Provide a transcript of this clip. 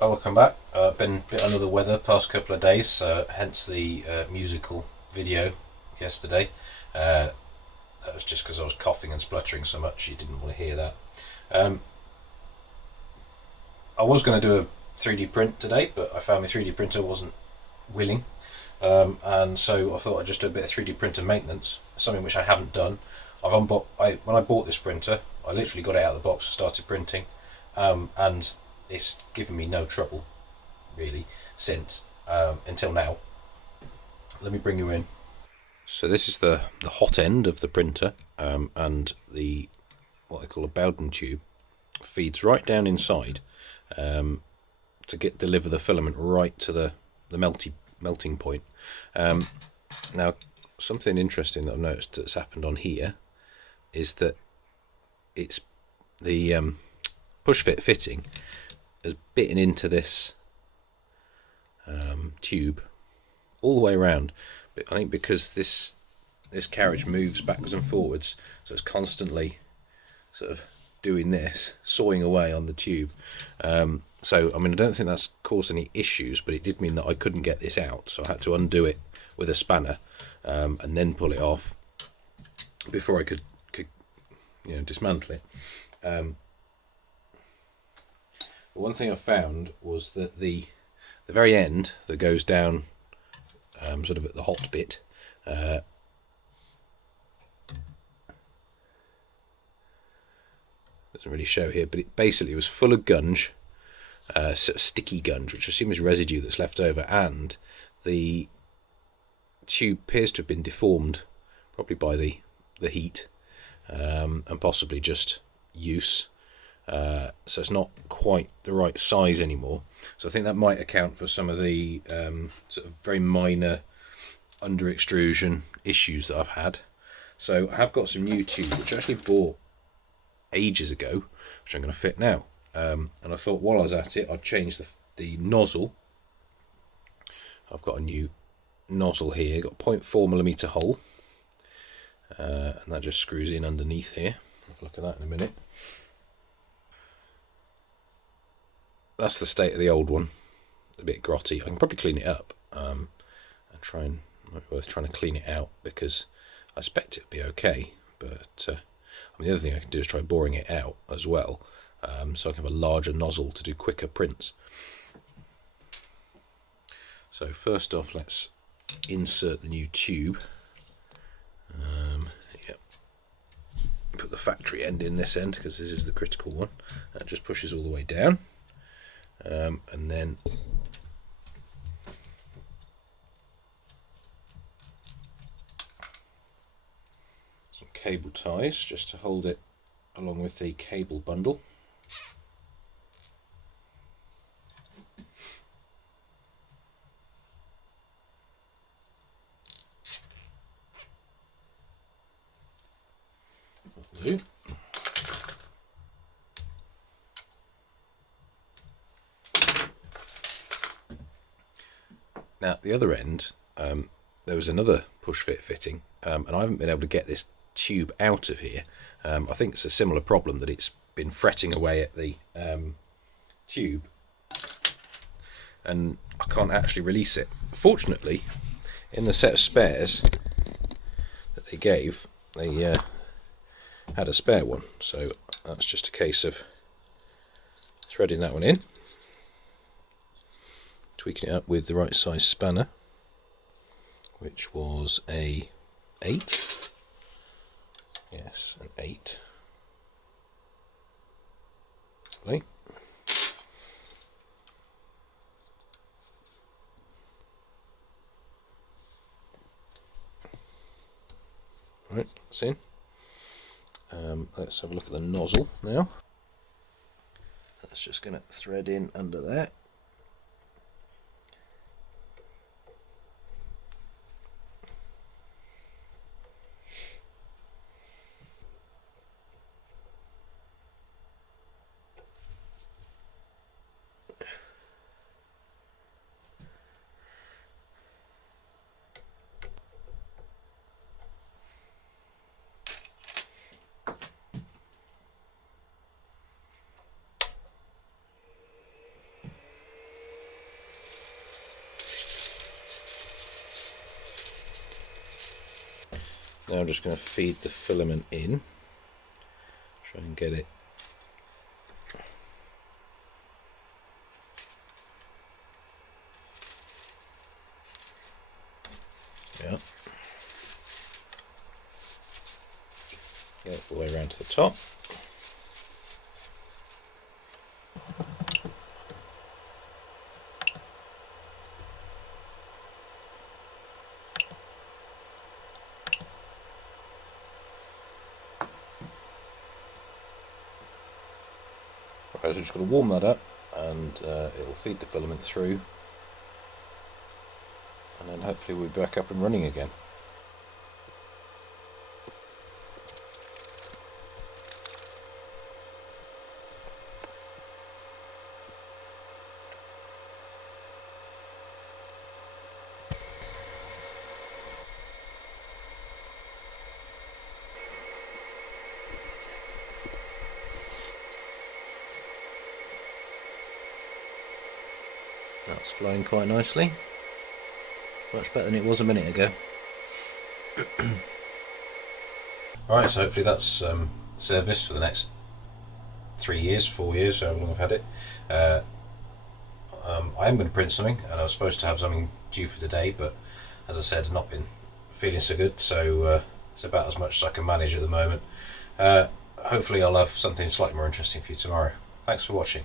Welcome back. Been a bit under the weather past couple of days, hence the musical video yesterday. That was just because I was coughing and spluttering so much you didn't want to hear that. Um, I was going to do a 3D print today, but I found my 3D printer wasn't willing, and so I thought I'd just do a bit of 3D printer maintenance, something which I haven't done. When I bought this printer, I literally got it out of the box and started printing, and it's given me no trouble really since until now. Let me bring you in. So this is the hot end of the printer, and the what I call a Bowden tube feeds right down inside to deliver the filament right to the melting point. Now, something interesting that I've noticed that's happened on here is that it's the push fit fitting has bitten into this tube all the way around. But I think because this carriage moves backwards and forwards, so it's constantly sort of doing this, sawing away on the tube. So I mean, I don't think that's caused any issues, but it did mean that I couldn't get this out, so I had to undo it with a spanner and then pull it off before I could dismantle it. One thing I found was that the very end that goes down sort of at the hot bit doesn't really show here, but it basically was full of gunge, sort of sticky gunge, which I assume is residue that's left over, and the tube appears to have been deformed, probably by the heat, and possibly just use. So it's not quite the right size anymore. So I think that might account for some of the sort of very minor under extrusion issues that I've had. So I have got some new tube, which I actually bought ages ago, which I'm going to fit now. And I thought while I was at it, I'd change the nozzle. I've got a new nozzle here, got a 0.4mm hole, and that just screws in underneath here. Have a look at that in a minute. That's the state of the old one, a bit grotty. I can probably clean it up and might be worth trying to clean it out, because I expect it'll be okay, but I mean, the other thing I can do is try boring it out as well, so I can have a larger nozzle to do quicker prints. So first off, let's insert the new tube. Yep. Put the factory end in this end, because this is the critical one. That just pushes all the way down. And then some cable ties just to hold it along with the cable bundle. That'll do. Now the other end, there was another push fit fitting, and I haven't been able to get this tube out of here. I think it's a similar problem, that it's been fretting away at the tube, and I can't actually release it. Fortunately, in the set of spares that they gave, they had a spare one, so that's just a case of threading that one in, tweaking it up with the right size spanner, which was a 8. Yes, an 8. Lovely. Right, that's in. Let's have a look at the nozzle now. That's just going to thread in under there. Now I'm just going to feed the filament in, try and get it get it all the way around to the top. Right, so just going to warm that up, and it'll feed the filament through, and then hopefully we'll be back up and running again. That's flowing quite nicely, much better than it was a minute ago. Alright, so hopefully that's service for the next 3 years, 4 years, however long I've had it. I am going to print something, and I was supposed to have something due for today, but as I said, I've not been feeling so good, so it's about as much as I can manage at the moment. Hopefully I'll have something slightly more interesting for you tomorrow. Thanks for watching.